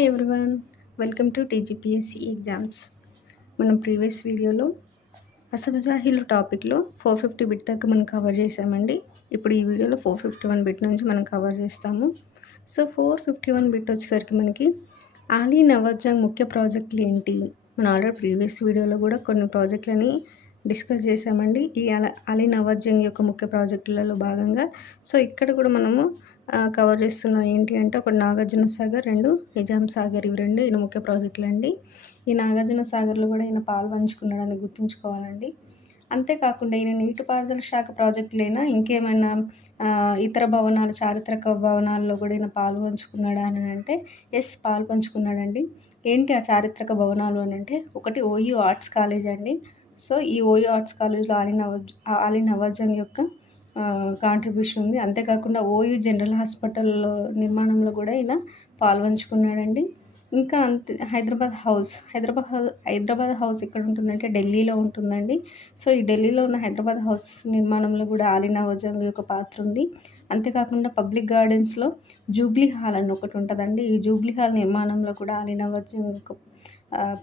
Hey everyone, welcome to TGPSC exams. మనం previous వీడియోలో అసలు జాహీలు టాపిక్లో 450 బిట్ దాకా మనం కవర్ చేసామండి. ఇప్పుడు ఈ వీడియోలో 451 బిట్ నుంచి మనం కవర్ చేస్తాము. సో 451 బిట్ వచ్చేసరికి మనకి ఆలీ నవాజాంగ్ ముఖ్య ప్రాజెక్టులు ఏంటి? మనం ఆల్రెడీ ప్రీవియస్ వీడియోలో కూడా కొన్ని ప్రాజెక్టులని డిస్కస్ చేసామండి. ఈ అలీ నవాజాంగ్ యొక్క ముఖ్య ప్రాజెక్టులలో భాగంగా సో ఇక్కడ కూడా మనము కవర్ చేస్తున్నాం. ఏంటి అంటే ఒకటి నాగార్జున సాగర్, 2 నిజాం సాగర్. ఇవి 2 ఈయన ముఖ్య ప్రాజెక్టులు అండి. ఈ నాగార్జున సాగర్లో కూడా ఈయన పాలు పంచుకున్నాడని గుర్తుంచుకోవాలండి. అంతేకాకుండా ఈయన నీటిపారుదల శాఖ ప్రాజెక్టులైనా ఇంకేమైనా ఇతర భవనాలు, చారిత్రక భవనాల్లో కూడా ఈయన పాలు పంచుకున్నాడా అని అంటే ఎస్, పాలు పంచుకున్నాడండి. ఏంటి ఆ చారిత్రక భవనాలు అని అంటే ఒకటి ఓయూ ఆర్ట్స్ కాలేజ్ అండి. సో ఈ ఓయూ ఆర్ట్స్ కాలేజ్లో అలీ నవాజాంగ్ యొక్క కాంట్రిబ్యూషన్ ఉంది. అంతేకాకుండా ఓయూ జనరల్ హాస్పిటల్లో నిర్మాణంలో కూడా ఈయన పాల్పంచుకున్నాడండి. ఇంకా అంతే హైదరాబాద్ హౌస్ ఎక్కడ ఉంటుందంటే ఢిల్లీలో ఉంటుందండి. సో ఈ ఢిల్లీలో ఉన్న హైదరాబాద్ హౌస్ నిర్మాణంలో కూడా అలీ నవాజాంగ్ యొక్క పాత్ర ఉంది. అంతేకాకుండా పబ్లిక్ గార్డెన్స్లో జూబ్లీ హాల్ అని ఒకటి ఉంటుందండి. ఈ జూబ్లీ హాల్ నిర్మాణంలో కూడా అలీ నవాజాంగ్ యొక్క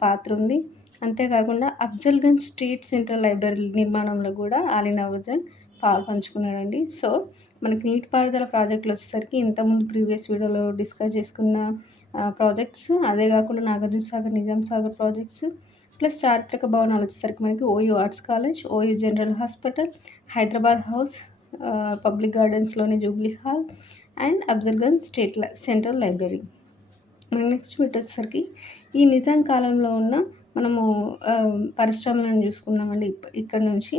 పాత్ర ఉంది. అంతేకాకుండా అఫ్జల్గంజ్ స్ట్రీట్ సెంట్రల్ లైబ్రరీ నిర్మాణంలో కూడా అలీ నవాజాంగ్ పంచుకున్నాడండి. సో మనకి నీటిపారుదల ప్రాజెక్టులు వచ్చేసరికి ఇంతకుముందు ప్రీవియస్ వీడియోలో డిస్కస్ చేసుకున్న ప్రాజెక్ట్స్, అదే కాకుండా నాగార్జున సాగర్, నిజాం సాగర్ ప్రాజెక్ట్స్ ప్లస్ చారిత్రక భవనాలు వచ్చేసరికి మనకి OU arts college, OU general hospital, Hyderabad house, public గార్డెన్స్లోని jubilee hall and Afzalgunj central library. మనకి నెక్స్ట్ బిట్ వచ్చేసరికి ఈ నిజాం కాలంలో ఉన్న మనము పరిశ్రమలను చూసుకున్నామండి ఇక్కడ నుంచి.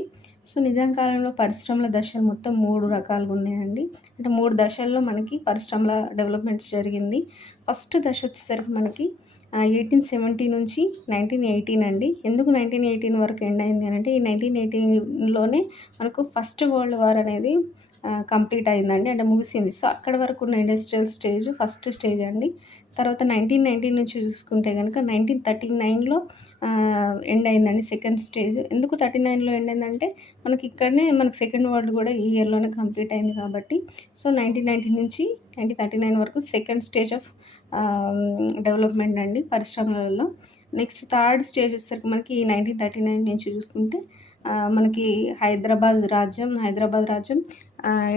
సో నిజాం కాలంలో పరిశ్రమల దశలు మొత్తం 3 రకాలుగా ఉన్నాయండి. అంటే 3 దశల్లో మనకి పరిశ్రమల డెవలప్మెంట్స్ జరిగింది. ఫస్ట్ దశ వచ్చేసరికి మనకి 1870 నుంచి 1918 అండి. ఎందుకు 1918 వరకు ఎండ్ అయింది అని అంటే ఈ 1918లోనే మనకు ఫస్ట్ వరల్డ్ వార్ అనేది కంప్లీట్ అయిందండి, అంటే ముగిసింది. సో అక్కడ వరకు ఉన్న ఇండస్ట్రియల్ స్టేజ్ ఫస్ట్ స్టేజ్ అండి. తర్వాత 1919 నుంచి చూసుకుంటే కనుక 1939లో ఎండ్ అయిందండి సెకండ్ స్టేజ్. ఎందుకు 39లో ఎండ్ అయిందంటే మనకి ఇక్కడనే మనకి సెకండ్ వరల్డ్ కూడా ఈ ఇయర్లోనే కంప్లీట్ అయింది కాబట్టి. సో 1919 నుంచి 1939 వరకు సెకండ్ స్టేజ్ ఆఫ్ డెవలప్మెంట్ అండి పరిశ్రమలలో. నెక్స్ట్ థర్డ్ స్టేజ్ వచ్చేసరికి మనకి ఈ 1939 నుంచి చూసుకుంటే మనకి హైదరాబాద్ రాజ్యం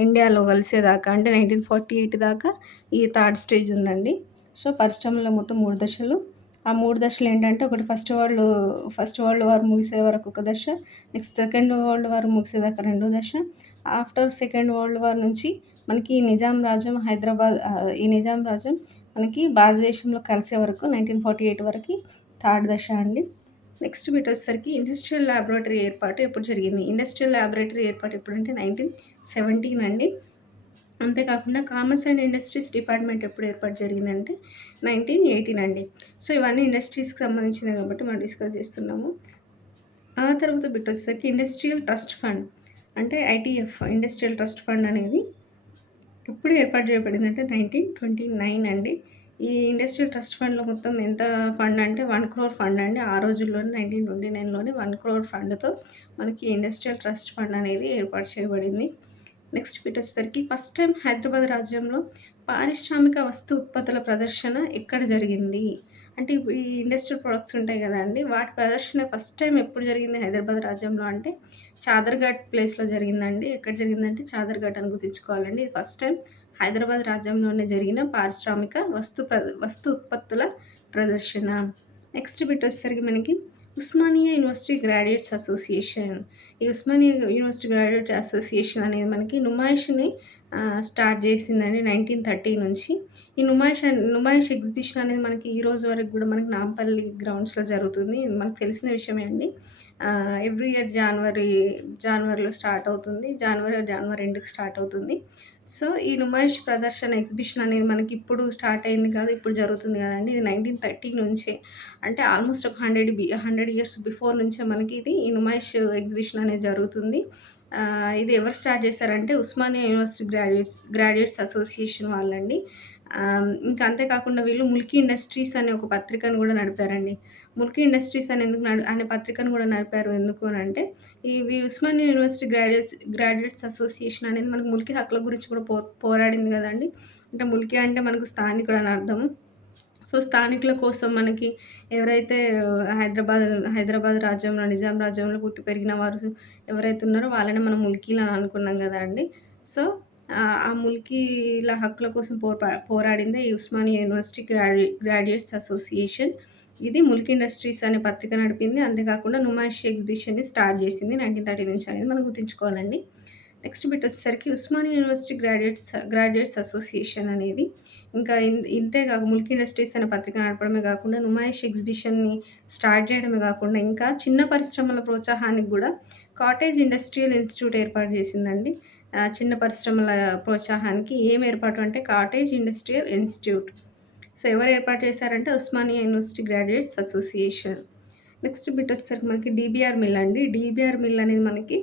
ఇండియాలో కలిసేదాకా అంటే 1948 దాకా ఈ థర్డ్ స్టేజ్ ఉందండి. సో పరిశ్రమలో మొత్తం 3 దశలు. ఆ 3 దశలు ఏంటంటే ఒకటి ఫస్ట్ వరల్డ్ వార్ ముగిసే వరకు ఒక దశ, నెక్స్ట్ సెకండ్ వరల్డ్ వార్ ముగిసేదాకా రెండో దశ, ఆఫ్టర్ సెకండ్ వరల్డ్ వార్ నుంచి మనకి ఈ నిజాం రాజ్యం మనకి భారతదేశంలో కలిసే వరకు 1948 వరకు థర్డ్ దశ అండి. నెక్స్ట్ బిట్ వచ్చేసరికి ఇండస్ట్రియల్ ల్యాబొరేటరీ ఏర్పాటు ఎప్పుడు జరిగింది? ఇండస్ట్రియల్ ల్యాబొరేటరీ ఏర్పాటు ఎప్పుడంటే 1917 అండి. అంతేకాకుండా కామర్స్ అండ్ ఇండస్ట్రీస్ డిపార్ట్మెంట్ ఎప్పుడు ఏర్పాటు జరిగిందంటే 1918 అండి. సో ఇవన్నీ ఇండస్ట్రీస్కి సంబంధించినవి కాబట్టి మనం డిస్కస్ చేస్తున్నాము. ఆ తర్వాత బిట్ వచ్చేసరికి ఇండస్ట్రియల్ ట్రస్ట్ ఫండ్ అంటే ఐటీఎఫ్ ఇండస్ట్రియల్ ట్రస్ట్ ఫండ్ అనేది ఎప్పుడు ఏర్పాటు చేయబడింది అంటే 1929 అండి. ఈ ఇండస్ట్రియల్ ట్రస్ట్ ఫండ్లో మొత్తం ఎంత ఫండ్ అంటే 1 crore ఫండ్ అండి. ఆ రోజుల్లోనే 1929లోనే 1 crore ఫండ్తో మనకి ఇండస్ట్రియల్ ట్రస్ట్ ఫండ్ అనేది ఏర్పాటు చేయబడింది. నెక్స్ట్ బిట్ వచ్చేసరికి ఫస్ట్ టైం హైదరాబాద్ రాజ్యంలో పారిశ్రామిక వస్తు ఉత్పత్తుల ప్రదర్శన ఎక్కడ జరిగింది? అంటే ఈ ఇండస్ట్రియల్ ప్రొడక్ట్స్ ఉంటాయి కదా అండి, వాటి ప్రదర్శన ఫస్ట్ టైం ఎప్పుడు జరిగింది హైదరాబాద్ రాజ్యంలో అంటే చాదర్ఘాట్ ప్లేస్లో జరిగిందండి. ఎక్కడ జరిగిందంటే చాదర్ఘాట్ అని గుర్తుంచుకోవాలండి. ఇది ఫస్ట్ టైం హైదరాబాద్ రాజ్యంలోనే జరిగిన పారిశ్రామిక వస్తు ఉత్పత్తుల ప్రదర్శన. నెక్స్ట్ బిట్ వచ్చేసరికి మనకి ఉస్మానియా యూనివర్సిటీ గ్రాడ్యుయేట్స్ అసోసియేషన్. ఈ ఉస్మానియా యూనివర్సిటీ గ్రాడ్యుయేట్ అసోసియేషన్ అనేది మనకి నుమాయిష్ని స్టార్ట్ చేసిందండి 1930 నుంచి. ఈ నుమాయిష్ ఎగ్జిబిషన్ అనేది మనకి ఈ రోజు వరకు కూడా మనకి నాంపల్లి గ్రౌండ్స్లో జరుగుతుంది. ఇది మనకు తెలిసిన విషయమే అండి. ఎవ్రీ ఇయర్ జనవరిలో స్టార్ట్ అవుతుంది. జనవరి ఎండ్‌కి స్టార్ట్ అవుతుంది. సో ఈ నుమాయిష్ ప్రదర్శన ఎగ్జిబిషన్ అనేది మనకి ఇప్పుడు స్టార్ట్ అయింది కాదు, ఇప్పుడు జరుగుతుంది కదండి. ఇది 1930 నుంచే, అంటే ఆల్మోస్ట్ ఒక 100 ఇయర్స్ బిఫోర్ నుంచే మనకి ఈ నుమాయిష్ ఎగ్జిబిషన్ అనేది జరుగుతుంది. ఇది ఎవరు స్టార్ట్ చేశారంటే ఉస్మానియా యూనివర్సిటీ గ్రాడ్యుయేట్స్ అసోసియేషన్ వాళ్ళండి. ఇంకా అంతేకాకుండా వీళ్ళు ముల్కీ ఇండస్ట్రీస్ అనే ఒక పత్రికను కూడా నడిపారండి. ముల్కీ ఇండస్ట్రీస్ అని అనే పత్రికను కూడా నడిపారు. ఎందుకు అని అంటే ఈ ఉస్మానియా యూనివర్సిటీ గ్రాడ్యుయేట్స్ అసోసియేషన్ అనేది మనకు ముల్కీ హక్కుల గురించి కూడా పోరాడింది కదండి. అంటే ముల్కీ అంటే మనకు స్థానికుడు అని అర్థం. సో, స్థానికుల కోసం మనకి ఎవరైతే హైదరాబాద్ హైదరాబాద్ రాజ్యంలో, నిజాం రాజ్యంలో పుట్టి పెరిగిన వారు ఎవరైతే ఉన్నారో వాళ్ళని మనం ముల్కీలని అనుకున్నాం గదండీ! సో, ఆ ముల్కీల హక్కుల కోసం పోరాడిందే ఈ ఉస్మానియా యూనివర్సిటీ గ్రాడ్యుయేట్స్ అసోసియేషన్. ఇది ముల్కీ ఇండస్ట్రీస్ అనే పత్రిక నడిపింది. అంతేకాకుండా నుమాయిష్ ఎగ్జిబిషన్‌ని స్టార్ట్ జేసింది 1930 నుంచి అనేది మనం గుర్తుంచుకోవాలండి. నెక్స్ట్ బిట్ వచ్చేసరికి ఉస్మానియా యూనివర్సిటీ గ్రాడ్యుయేట్స్ అసోసియేషన్ అనేది ఇంకా ఇంతే కాక ముల్కీ ఇండస్ట్రీస్ అనే పత్రిక నడపడమే కాకుండా నుమాయిష్ ఎగ్జిబిషన్‌ని స్టార్ట్ చేయడమే కాకుండా ఇంకా చిన్న పరిశ్రమల ప్రోత్సాహానికి గూడా కాటేజ్ ఇండస్ట్రియల్ ఇన్‌స్టిట్యూట్ ఏర్పాటు చేసిందండి. చిన్న పరిశ్రమల ప్రోత్సాహానికి ఏం ఏర్పాటు అంటే కాటేజ్ ఇండస్ట్రియల్ ఇన్‌స్టిట్యూట్. సో, ఎవరు ఏర్పాటు చేశారంటే Osmania university graduates association. Next bit వచ్చేసరికి మనకి డీబీఆర్ మిల్ అండి. డీబీఆర్ మిల్ అనేది మనకి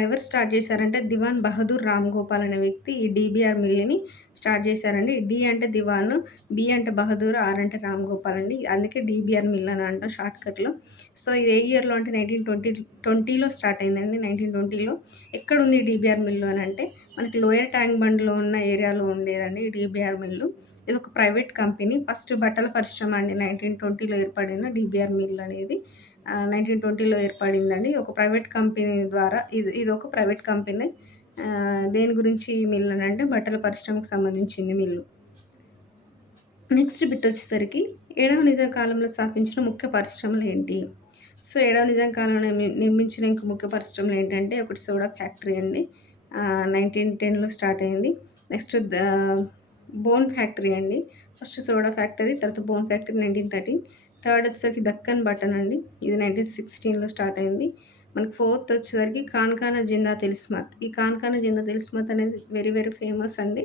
ఎవరు స్టార్ట్ చేశారంటే దివాన్ బహదూర్ రామ్ గోపాల్ అనే వ్యక్తి ఈ డీబీఆర్ మిల్‌ని స్టార్ట్ చేశారండి. డి అంటే దివాన్, బి అంటే బహదూర్, ఆర్ అంటే రామ్ గోపాల్ అండి. అందుకే డీబీఆర్ మిల్ అని అంటాం షార్ట్‌కట్‌లో. సో, ఇది ఏ ఇయర్‌లో అంటే 1920లో స్టార్ట్ అయిందండి. 1920లో. ఎక్కడుంది ఈ డీబీఆర్ మిల్లు అనంటే మనకి లోయర్ ట్యాంక్ బండ్‌లో ఉన్న ఏరియాలో ఉండేదండి ఈ డీబీఆర్ మిల్లు. ఇదొక ప్రైవేట్ కంపెనీ. ఫస్ట్ బట్టల పరిశ్రమ అండి 1920లో ఏర్పడిన డీబీఆర్ మిల్ అనేది. 1920లో ఏర్పడిందండి. ఒక ప్రైవేట్ కంపెనీ ద్వారా ఇదొక ప్రైవేట్ కంపెనీ. దేని గురించి మిల్ అనంటే బట్టల పరిశ్రమకు సంబంధించింది మిల్లు. నెక్స్ట్ బిట్ వచ్చేసరికి 7వ నిజాం కాలంలో స్థాపించిన ముఖ్య పరిశ్రమలేంటి? సో, 7వ నిజాం కాలంలో నిర్మించిన ఇంక ముఖ్య పరిశ్రమలేంటంటే ఒకటి సోడా ఫ్యాక్టరీ అండి. 1910లో స్టార్ట్ అయింది. నెక్స్ట్ బోన్ ఫ్యాక్టరీ అండి. ఫస్ట్ సోడా ఫ్యాక్టరీ, తర్వాత బోన్ ఫ్యాక్టరీ 1913. థర్డ్ వచ్చేసరికి దక్కన్ బటన్ అండి. ఇది 1916లో స్టార్ట్ అయింది. మనకి ఫోర్త్ వచ్చేసరికి కాన్కానా జిందా తిలిస్మత్. ఈ కాన్కానా జిందా తిలిస్మత్ అనేది వెరీ వెరీ ఫేమస్ అండి.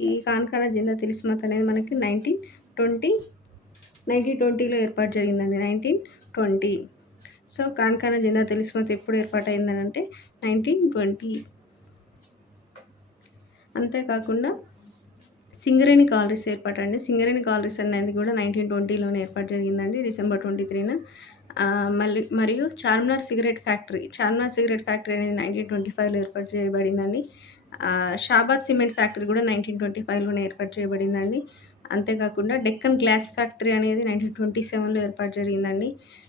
ఈ కాన్కానా జిందా తిలిస్మత్ అనేది మనకి 1920లో ఏర్పాటు జరిగిందండి. 1920. సో, కాన్కానా జిందా తిలిస్మత్ ఎప్పుడు ఏర్పాటయిందనంటే 1920. అంతేకాకుండా సింగరేణి కాలరీస్ ఏర్పాటండి. సింగరేణి కాలరీస్ అనేది కూడా 1920లోనే ఏర్పాటు జరిగిందండి. డిసెంబర్ 23న. మరియు Charminar cigarette factory. Charminar cigarette factory అనేది 1925లో ఏర్పాటు చేయబడిందండి. షాబాద్ సిమెంట్ ఫ్యాక్టరీ కూడా 1925లోనే ఏర్పాటు చేయబడిందండి. అంతేకాకుండా డెక్కన్ గ్లాస్ ఫ్యాక్టరీ అనేది 1927లో ఏర్పాటు జరిగిందండి.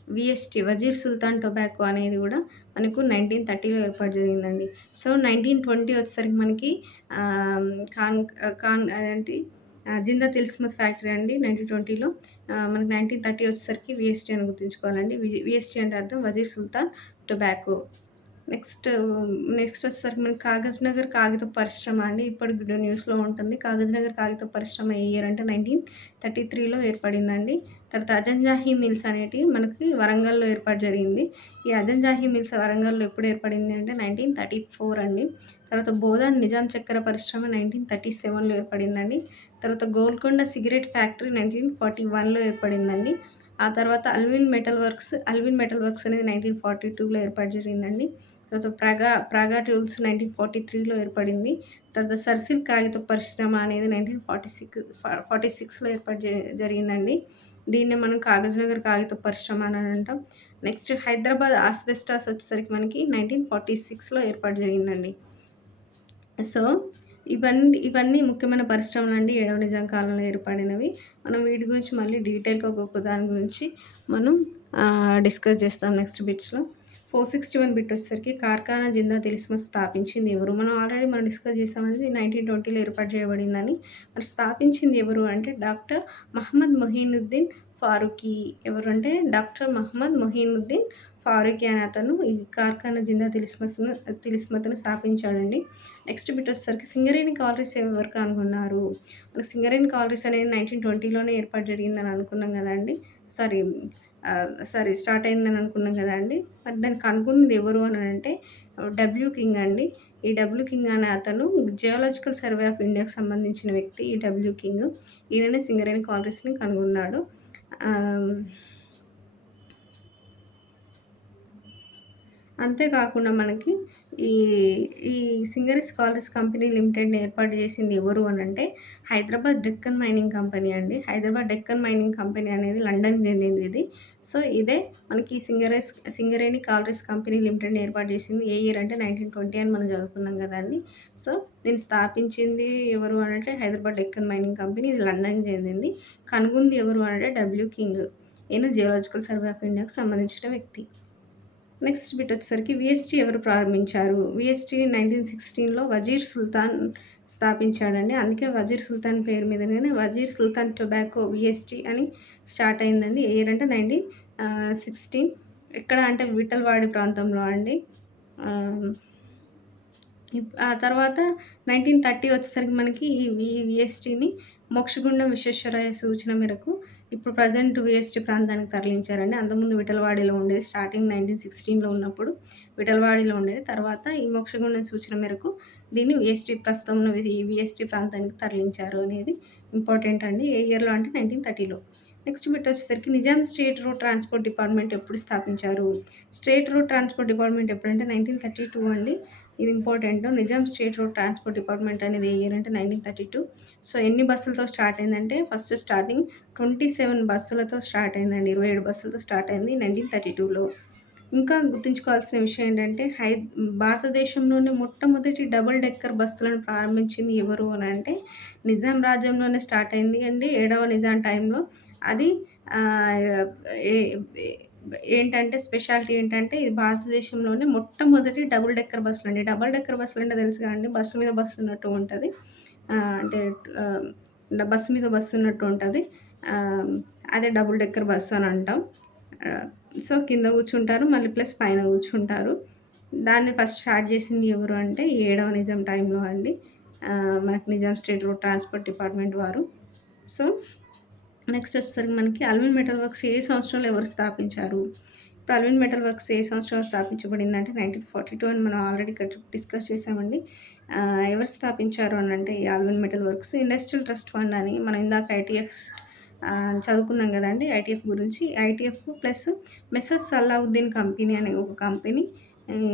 వీఎస్‌టీ వజీర్ సుల్తాన్ టొబాకో అనేది కూడా మనకు 1930లో ఏర్పాటు జరిగిందండి. సో, 1920 వచ్చేసరికి మనకి ఆహ్, కాన్ కాన్ అదేంటి జిందా తిలిస్మత్ ఫ్యాక్టరీ అండి 1920లో. మనకి 1930 వచ్చేసరికి వీఎస్‌టీ అని గుర్తుంచుకోవాలండి. వీఎస్‌టీ అంటే అర్థం వజీర్ సుల్తాన్ టొబాకో. నెక్స్ట్ నెక్స్ట్ వచ్చేసరికి మనకి కాగజ్ నగర్ కాగిత పరిశ్రమ అండి. ఇప్పటికి కూడా న్యూస్‌లో ఉంటుంది. కాగజ్ నగర్ కాగిత పరిశ్రమ ఏ ఇయర్ అంటే 1933లో ఏర్పడిందండి. తర్వాత అజంజాహి మిల్స్ అనేటివి మనకి వరంగల్‌లో ఏర్పాటు జరిగింది. ఈ అజంజాహి మిల్స్ వరంగల్‌లో ఎప్పుడు ఏర్పడింది అంటే 1934 అండి. తర్వాత బోధన్ నిజాం చక్కెర పరిశ్రమ 1937లో ఏర్పడిందండి. తర్వాత గోల్కొండ సిగరెట్ ఫ్యాక్టరీ 1941లో ఏర్పడిందండి. ఆ తర్వాత అల్విన్ మెటల్ వర్క్స్ అనేది 1942లో ఏర్పాటు జరిగిందండి. తర్వాత ప్రాగా టూల్స్ 1943లో ఏర్పడింది. తర్వాత సర్సిల్ కాగిత పరిశ్రమ అనేది 1946లో ఏర్పాటు జరిగిందండి. దీన్నే మనం కాగజ్ నగర్ కాగిత పరిశ్రమ అని అంటాం. నెక్స్ట్ హైదరాబాద్ ఆస్బెస్టాస్ వచ్చేసరికి మనకి 1946లో ఏర్పాటు జరిగిందండి. సో, ఇవన్నీ ముఖ్యమైన పరిశ్రమలండి 7వ నిజాం కాలంలో ఏర్పడినవి. మనం వీటి గురించి మళ్ళీ డీటెయిల్‌గా ఒక్కొక్క దాని గురించి మనం డిస్కస్ చేస్తాం నెక్స్ట్ బిట్స్‌లో. 461 బిట్ వచ్చేసరికి కార్ఖానా జిందా తిలిస్మత్ స్థాపించింది ఎవరు? మనం డిస్కస్ చేసామండి 1920లో ఏర్పాటు చేయబడిందని. మరి స్థాపించింది ఎవరు అంటే డాక్టర్ మహమ్మద్ మొహినుద్దీన్ ఫారూఖీ. ఎవరు అంటే డాక్టర్ మహమ్మద్ మొహినుద్దీన్ ఫారూఖీ అనే అతను ఈ కార్ఖానా జిందా తిలిస్మత్‌ను స్థాపించాడండి. నెక్స్ట్ బిట్ వచ్చేసరికి సింగరేణి కాలరీస్ ఎవరు కనుగొన్నారు? మనకి సింగరేణి కాలరీస్ అనేది 1920లోనే ఏర్పాటు జరిగిందని అనుకున్నాం గదండీ! సారీ స్టార్ట్ అయిందని అనుకున్నాం గదండీ! మరి దాన్ని కనుగొన్నది ఎవరు అనంటే డబ్ల్యూ కింగ్ అండి. ఈ డబ్ల్యూ కింగ్ అనే అతను జియోలాజికల్ సర్వే ఆఫ్ ఇండియాకి సంబంధించిన వ్యక్తి ఈ డబ్ల్యూ కింగ్. ఈయననే సింగరేణి కాలరీస్‌ని కనుగొన్నాడు. ఆహ్ అంతేకాకుండా మనకి ఈ ఈ సింగరేణి స్కాలర్స్ కంపెనీ లిమిటెడ్‌ని ఏర్పాటు చేసింది ఎవరు అనంటే, హైదరాబాద్ డెక్కన్ మైనింగ్ కంపెనీ అండి. హైదరాబాద్ డెక్కన్ మైనింగ్ కంపెనీ అనేది లండన్‌కి చెందింది ఇది. సో, ఇదే మనకి సింగరేణి కాలరీస్ కంపెనీ లిమిటెడ్‌ని ఏర్పాటు చేసింది. ఏ ఇయర్ అంటే 1920 అని మనం చదువుకున్నాం కదండీ! సో, దీన్ని స్థాపించింది ఎవరు అనంటే హైదరాబాద్ డెక్కన్ మైనింగ్ కంపెనీ. ఇది లండన్‌కి చెందింది. కనుగొంది ఎవరు అంటే డబ్ల్యూ కింగ్. ఈయన జియోలాజికల్ సర్వే ఆఫ్ ఇండియాకి సంబంధించిన వ్యక్తి. నెక్స్ట్ బిట్ వచ్చేసరికి వీఎస్టీ ఎవరు ప్రారంభించారు? వీఎస్టీ 1916లో వజీర్ సుల్తాన్ స్థాపించాడండి. అందుకే వజీర్ సుల్తాన్ పేరు మీదనే వజీర్ సుల్తాన్ టొబాకో వీఎస్టీ అని స్టార్ట్ అయిందండి. ఏ ఇయర్ అంటే 1916. ఎక్కడ అంటే విఠల్వాడి ప్రాంతంలో అండి. ఆహ్, ఆ తర్వాత 1930 వచ్చేసరికి మనకి ఈ వీఎస్టీని మోక్షగుండం విశ్వేశ్వరయ్య సూచన మేరకు ఇప్పుడు ప్రెజెంట్ వీఎస్టీ ప్రాంతానికి తరలించారండి. అంతకుముందు విఠలవాడిలో ఉండేది. స్టార్టింగ్ 1916లో ఉన్నప్పుడు విఠలవాడిలో ఉండేది. తర్వాత ఈ మోక్షగుండం సూచన మేరకు దీన్ని ప్రస్తుతం ఉన్న ఈ వీఎస్టీ ప్రాంతానికి తరలించారు అనేది ఇంపార్టెంట్ అండి. ఏ ఇయర్‌లో అంటే 1930లో. నెక్స్ట్ బిట్ వచ్చేసరికి Nizam state road transport department ఎప్పుడు స్థాపించారు? స్టేట్ రోడ్ ట్రాన్స్‌పోర్ట్ డిపార్ట్‌మెంట్ ఎప్పుడంటే 1932 అండి. ఇది important. Nizam state road transport department అనేది ఏ ఇయర్ అంటే 1932. సో, ఎన్ని బస్సులతో స్టార్ట్ అయిందంటే ఫస్ట్ స్టార్టింగ్ 27 బస్సులతో స్టార్ట్ అయిందండి. 27 బస్సులతో స్టార్ట్ అయింది 1932లో. ఇంకా గుర్తుంచుకోవాల్సిన విషయం ఏంటంటే భారతదేశంలోనే మొట్టమొదటి డబుల్ డెక్కర్ బస్సులను ప్రారంభించింది ఎవరు అనంటే నిజాం రాజ్యంలోనే స్టార్ట్ అయింది అండి. 7వ నిజాం టైంలో. అది ఆహ్, ఏ ఏ ఏంటంటే స్పెషాలిటీ ఏంటంటే ఇది భారతదేశంలోనే మొట్టమొదటి డబుల్ డెక్కర్ బస్సులండి. డబుల్ డెక్కర్ బస్సులంటే తెలుసు కదండీ! బస్సు మీద బస్సు ఉన్నట్టు ఉంటది. అంటే ఆహ్, బస్సు మీద బస్సు ఉన్నట్టు ఉంటది. ఆహ్, అదే డబుల్ డెక్కర్ బస్సు అని అంటాం. ఆహ్, సో, కింద కూర్చుంటారు. మళ్ళీ ప్లస్ పైన కూర్చుంటారు. దాన్ని ఫస్ట్ స్టార్ట్ చేసింది ఎవరు అంటే 7వ నిజాం టైంలో అండి. మనకి Nizam state road transport department వారు. సో, నెక్స్ట్ వచ్చేసరికి మనకి అల్విన్ మెటల్ వర్క్స్ ఏ సంవత్సరంలో ఎవరు స్థాపించారు? ఇప్పుడు అల్విన్ మెటల్ వర్క్స్ ఏ సంవత్సరంలో స్థాపించబడిందంటే 1942 అని మనం ఆల్రెడీ ఇక్కడ డిస్కస్ చేసామండి. ఎవరు స్థాపించారు అనంటే ఈ Alvin metal works industrial trust fund అని మనం ఇందాక ఐటీఎఫ్ చదువుకున్నాం గదండీ! ఐటీఎఫ్ గురించి. ITF plus Messrs Salauddin company అనే ఒక కంపెనీ ఈ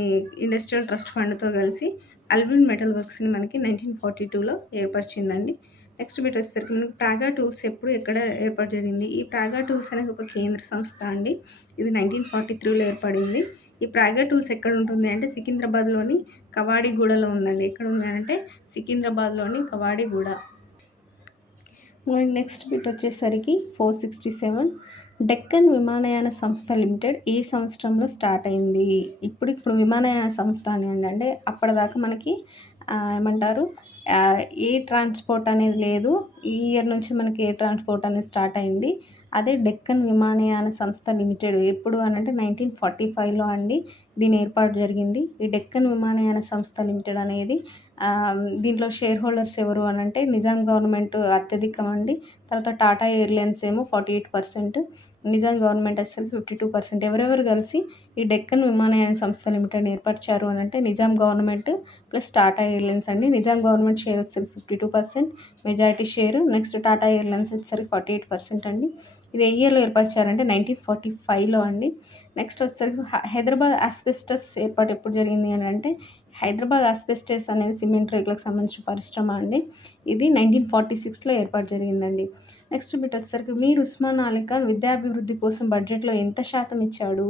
ఇండస్ట్రియల్ ట్రస్ట్ ఫండ్‌తో కలిసి అల్విన్ మెటల్ వర్క్స్‌ని మనకి 1942లో ఏర్పరిచిందండి. నెక్స్ట్ బిట్ వచ్చేసరికి మనకి ప్రాగా టూల్స్ ఎప్పుడు, ఎక్కడ ఏర్పాటు జరిగింది? ఈ ప్రాగా టూల్స్ అనేది ఒక కేంద్ర సంస్థ అండి. ఇది 1943లో ఏర్పడింది. ఈ ప్రాగా టూల్స్ ఎక్కడుంటుంది అంటే సికింద్రాబాద్‌లోని కవాడిగూడలో ఉందండి. ఎక్కడుంది అనంటే సికింద్రాబాద్‌లోని కవాడిగూడ. నెక్స్ట్ బిట్ వచ్చేసరికి 467 డెక్కన్ విమానయాన సంస్థ లిమిటెడ్ ఏ సంవత్సరంలో స్టార్ట్ అయింది? ఇప్పుడు విమానయాన సంస్థ అనండి అంటే అప్పటిదాకా మనకి ఏమంటారు ఎయిర్ ట్రాన్స్‌పోర్ట్ అనేది లేదు. ఈ ఇయర్ నుంచి మనకి ఎయిర్ ట్రాన్స్‌పోర్ట్ అనేది స్టార్ట్ అయింది. అదే డెక్కన్ విమానయాన సంస్థ లిమిటెడ్ ఎప్పుడు అనంటే 1945లో అండి దీని ఏర్పాటు జరిగింది. ఈ డెక్కన్ విమానయాన సంస్థ లిమిటెడ్ అనేది దీంట్లో షేర్ హోల్డర్స్ ఎవరు అనంటే నిజాం గవర్నమెంట్ అత్యధికం అండి. తర్వాత టాటా ఎయిర్‌లైన్స్ ఏమో 48%, నిజాం గవర్నమెంట్ అసలు 52%. ఎవరెవరు కలిసి ఈ డెక్కన్ విమానయాన సంస్థ లిమిటెడ్‌ని ఏర్పరిచారు అనంటే Nizam government plus Tata airlines అండి. నిజాం గవర్నమెంట్ షేర్ వచ్చేసరికి 52% majority share. Next Tata airlines వచ్చేసరికి 48% అండి. ఇది ఏ ఇయర్‌లో ఏర్పరిచారంటే 1945లో అండి. నెక్స్ట్ వచ్చేసరికి హైదరాబాద్ ఆస్బెస్టాస్ ఏర్పాటు ఎప్పుడు జరిగింది అని అంటే హైదరాబాద్ ఆస్బెస్టాస్ అనేది సిమెంట్ రేకులకు సంబంధించిన పరిశ్రమ అండి. ఇది 1946లో ఏర్పాటు జరిగిందండి. నెక్స్ట్ బిట్ వచ్చేసరికి మీర్ ఉస్మాన్ అలీ ఖాన్ విద్యాభివృద్ధి కోసం బడ్జెట్‌లో ఎంత శాతం ఇచ్చాడు?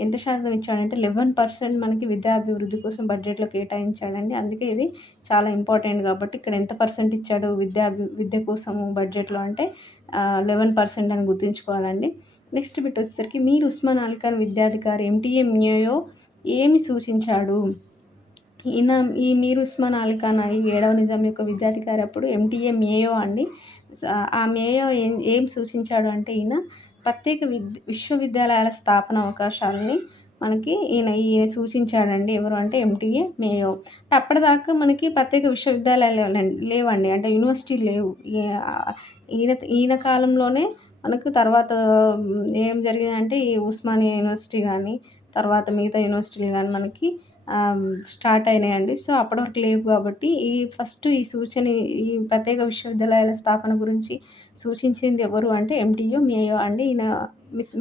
ఎంత శాతం ఇచ్చాడంటే 11% మనకి విద్యాభివృద్ధి కోసం బడ్జెట్‌లో కేటాయించాడండి. అందుకే ఇది చాలా ఇంపార్టెంట్ కాబట్టి ఇక్కడ ఎంత పర్సెంట్ ఇచ్చాడు విద్య కోసము బడ్జెట్‌లో అంటే 11% అని గుర్తుంచుకోవాలండి. నెక్స్ట్ బిట్ వచ్చేసరికి మీర్ ఉస్మాన్ అలీ ఖాన్ విద్యాధికారి ఎంటీఏ మియో ఏమి సూచించాడు? ఈ మీర్ ఉస్మాన్ అలీ ఖాన్ ఈ 7వ నిజాం యొక్క విద్యాధికారి అప్పుడు ఎంటీఏ మేయో అండి. ఆ మేయో ఏం సూచించాడు అంటే ఈయన ప్రత్యేక విశ్వవిద్యాలయాల స్థాపన అవకాశాలని మనకి ఈయన సూచించాడండి. ఎవరు అంటే ఎంటీఏ మేయో. అప్పటిదాకా మనకి ప్రత్యేక విశ్వవిద్యాలయాలు లేవండి. అంటే యూనివర్సిటీలు లేవు. ఈయన కాలంలోనే మనకు తర్వాత ఏం జరిగిందంటే ఈ ఉస్మానియా యూనివర్సిటీ గానీ, తర్వాత మిగతా యూనివర్సిటీలు గానీ మనకి స్టార్ట్ అయినాయండి. సో, అప్పటి వరకు లేవు కాబట్టి ఈ ప్రత్యేక విశ్వవిద్యాలయాల స్థాపన గురించి సూచించింది ఎవరు అంటే ఎంటీయో మేయో అండి. ఈయన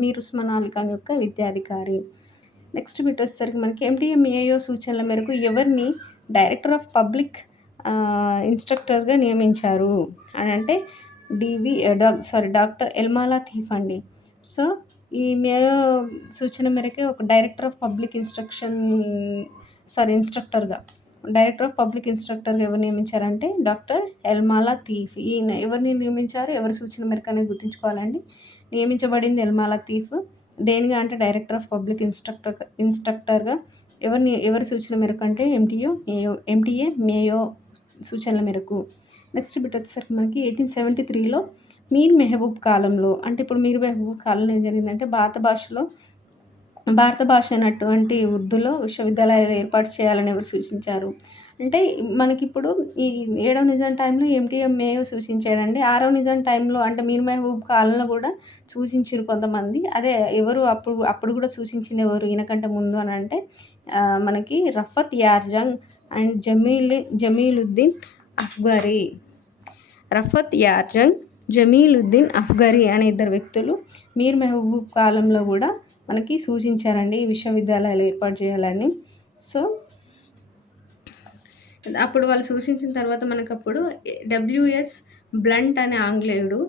మీర్ ఉస్మాన్ అలీ ఖాన్ యొక్క విద్యాధికారి. నెక్స్ట్ బిట్ వచ్చేసరికి మనకి ఎంటీఎంఏఓ సూచనల మేరకు ఎవరిని డైరెక్టర్ ఆఫ్ పబ్లిక్ ఇన్స్ట్రక్టర్గా నియమించారు అని అంటే డాక్టర్ ఎల్మాలా తీఫ్ అండి. సో ఈ మేయో సూచన మేరకే ఒక director of public director of public ఇన్స్ట్రక్టర్గా ఎవరు నియమించారంటే డాక్టర్ ఎల్మాలా తీఫ్. ఈయన ఎవరిని నియమించారు, ఎవరి సూచన మేరకు అనేది గుర్తుంచుకోవాలండి. నియమించబడింది ఎల్మాలా తీఫ్. దేనిగా అంటే డైరెక్టర్ ఆఫ్ పబ్లిక్ ఇన్స్ట్రక్టర్గా. ఎవరి సూచన మేరకు అంటే ఎంటీఏ మేయో సూచనల మేరకు. నెక్స్ట్ బిట్ వచ్చేసరికి మనకి 1873లో మీర్ మెహబూబ్ కాలంలో, అంటే ఇప్పుడు మీర్ మెహబూబ్ కాలంలో ఏం జరిగిందంటే భారత భాష అయినటువంటి ఉర్దూలో విశ్వవిద్యాలయాలు ఏర్పాటు చేయాలని ఎవరు సూచించారు అంటే మనకిప్పుడు ఈ 7వ నిజాం టైంలో ఎంటీఎం మేయో సూచించాడండి. 6వ నిజాం టైంలో అంటే మీర్ మెహబూబ్ కాలంలో కూడా సూచించారు కొంతమంది. అదే ఎవరు అప్పుడు కూడా సూచించింది ఎవరు ఈయనకంటే ముందు అని అంటే మనకి రఫత్ యార్జంగ్ అండ్ జమీలుద్దీన్ అఫ్గరీ. రఫత్ యార్జంగ్, జమీలుద్దీన్ అఫ్గరీ అనే ఇద్దరు వ్యక్తులు మీర్ మెహబూబ్ కాలంలో కూడా మనకి సూచించారండి ఈ విశ్వవిద్యాలయాలు ఏర్పాటు చేయాలని. సో అప్పుడు వాళ్ళు సూచించిన తర్వాత మనకప్పుడు డబ్ల్యూఎస్ బ్లంట్ అనే ఆంగ్లేయుడు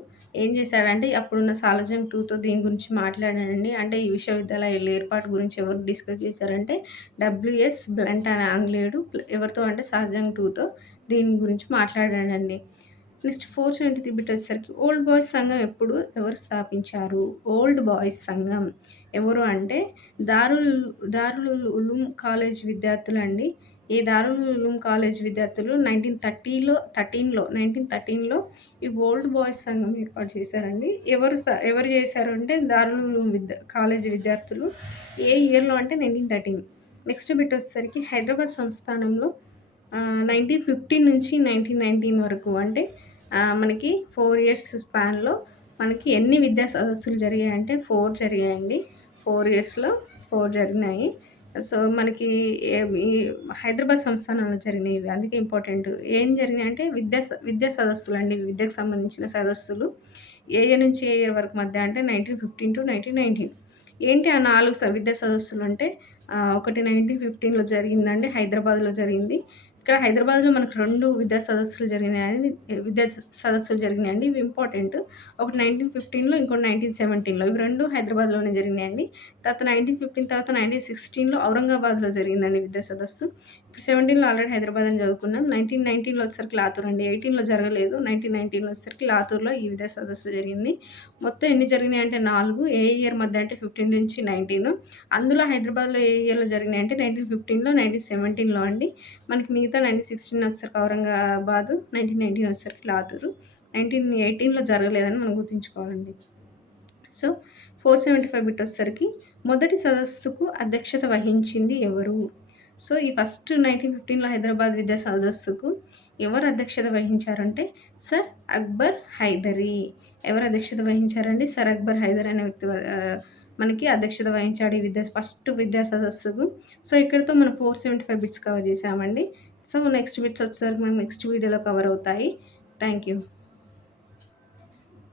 ఏం చేశాడంటే అప్పుడున్న సాలజంగ్ టూతో దీని గురించి మాట్లాడాడండి. అంటే ఈ విశ్వవిద్యాలయాల ఏర్పాటు గురించి ఎవరు డిస్కస్ చేశారంటే డబ్ల్యూఎస్ బ్లంట్ అనే ఆంగ్లేయుడు ఎవరితో అంటే సాలజంగ్ టూతో దీని గురించి మాట్లాడాడండి. నెక్స్ట్ 473 బిట్ వచ్చేసరికి ఓల్డ్ బాయ్స్ సంఘం ఎవరు స్థాపించారు? ఓల్డ్ బాయ్స్ సంఘం ఎవరు అంటే దారుల్ ఉలూమ్ కాలేజ్ విద్యార్థులు అండి. ఈ దారుల్ ఉలూమ్ కాలేజ్ విద్యార్థులు 1913లో ఈ ఓల్డ్ బాయ్స్ సంఘం ఏర్పాటు చేశారండి. ఎవరు చేశారు అంటే దారుల్ ఉలూమ్ కాలేజ్ విద్యార్థులు. ఏ ఇయర్లో అంటే 1913. నెక్స్ట్ బిట్ వచ్చేసరికి హైదరాబాద్ సంస్థానంలో 1915 నుంచి 1919 వరకు అంటే మనకి 4 ఇయర్స్ స్పాన్లో మనకి ఎన్ని విద్యా సదస్సులు జరిగాయంటే 4 జరిగాయండి. 4 ఇయర్స్లో 4 జరిగినాయి. సో మనకి ఈ హైదరాబాద్ సంస్థానంలో జరిగినాయి ఇవి, అందుకే ఇంపార్టెంట్. ఏం జరిగినాయి అంటే విద్యా సదస్సులు అండి, విద్యకు సంబంధించిన సదస్సులు. ఏ ఇయర్ నుంచి ఏ ఇయర్ వరకు మధ్య అంటే 1915 to 1919. ఏంటి ఆ 4 విద్యా సదస్సులు అంటే ఒకటి 1915లో జరిగిందండి, హైదరాబాద్లో జరిగింది. ఇక్కడ హైదరాబాద్లో మనకు 2 విద్యా సదస్సులు జరిగినాయండి. ఇవి ఇంపార్టెంట్. ఒకటి 1915లో, ఇంకోటి 1917లో. ఇవి 2 హైదరాబాద్లోనే జరిగినాయండి. తర్వాత 1915 తర్వాత 1916లో ఔరంగాబాద్లో జరిగిందండి విద్యా సదస్సు. ఇప్పుడు 17లో ఆల్రెడీ హైదరాబాద్ అని చదువుకున్నాం. 1919లో వచ్చేసరికి లాతూర్ అండి. 18లో జరగలేదు. 1919లో వచ్చేసరికి లాతూర్లో ఈ విద్యా సదస్సు జరిగింది. మొత్తం ఎన్ని జరిగినాయి అంటే 4. ఏ ఇయర్ మధ్య అంటే 15 నుంచి 19. అందులో హైదరాబాద్లో ఏ ఇయర్లో జరిగినాయి అంటే 1915లో, 1917లో అండి. మనకి మిగతా 1916 వచ్చేసరికి ఔరంగాబాద్, 1919 వచ్చేసరికి లాతూరు. 1918లో జరగలేదని మనం గుర్తుంచుకోవాలండి. సో 475 బిట్ వచ్చేసరికి మొదటి సదస్సుకు అధ్యక్షత వహించింది ఎవరు? సో ఈ ఫస్ట్ 1915లో హైదరాబాద్ విద్యా సదస్సుకు ఎవరు అధ్యక్షత వహించారంటే సర్ అక్బర్ హైదరీ. ఎవరు అధ్యక్షత వహించారండి? సర్ అక్బర్ హైదర్ అనే వ్యక్తి మనకి అధ్యక్షత వహించాడు ఈ ఫస్ట్ విద్యా సదస్సుకు. సో ఇక్కడితో మనం 475 బిట్స్ కవర్ చేసామండి. సో నెక్స్ట్ బిట్స్ వచ్చేసరికి మనం నెక్స్ట్ వీడియోలో కవర్ అవుతాయి. Thank you.